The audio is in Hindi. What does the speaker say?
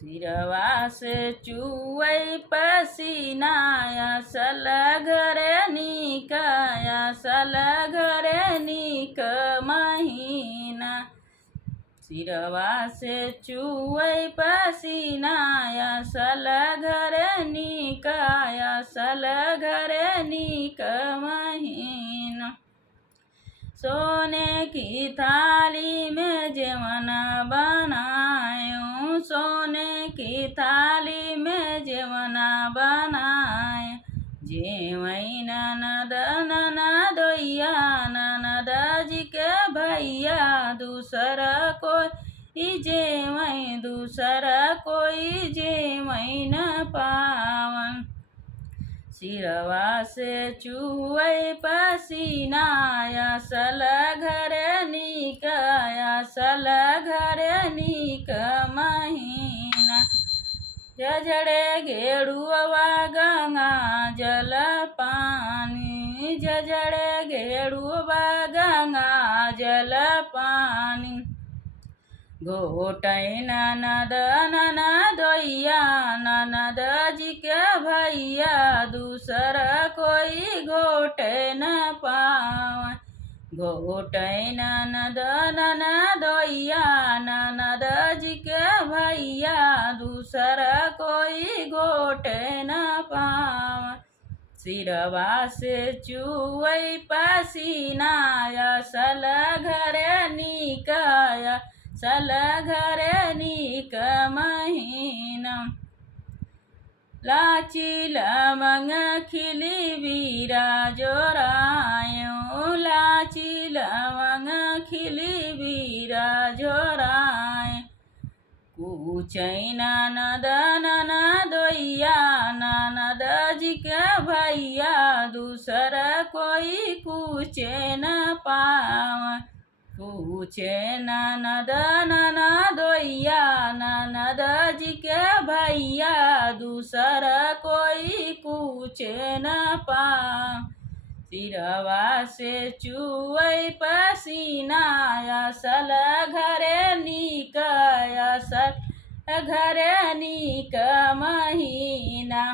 सिरवा से चुवै पसीना असल घरे निकाया सल घरे निक महीना। सिरवा से चुवै पसीना असल घरे निकाया सल घरे निक महीना। सोने की थाली में जेवन बनायूं सोने की थाली में जेवन बनाए। जेवई ननद ननदोइया ननद जी के भैया दूसर कोई जेवई दूसर कोई जेवई न पावन। सिरवा से चुवै पसीना असल घरे निकाया सल घरे निक महीना। झझड़े घेड़ुआ गंगा जल पानी झझड़े घेड़ुआ गंगा जल पानी। घोटै ननद ननदोइया ननद जी के भैया दूसर कोई घोटे न पावे। घोटै ननद ननदोइया ननद जी के भैया दूसर कोई घोटे न पावे। सिरवा से चुवै पसीना असल घरे निकाया सल घरे निक महीना। लाची लवंग खिली बीरा जोरायूं लाची लवंग खिली बीरा जोराए। कूचै ननद ननदोइया ननद जी के भैया दूसर कोई कूचे न पावे। कूचे ननद ननदोइया ननद जी के भैया दूसर कोई कूचे न पावे। सिरवा से चुवै पसीना असल घरे निकाया सल घरे निक महीना।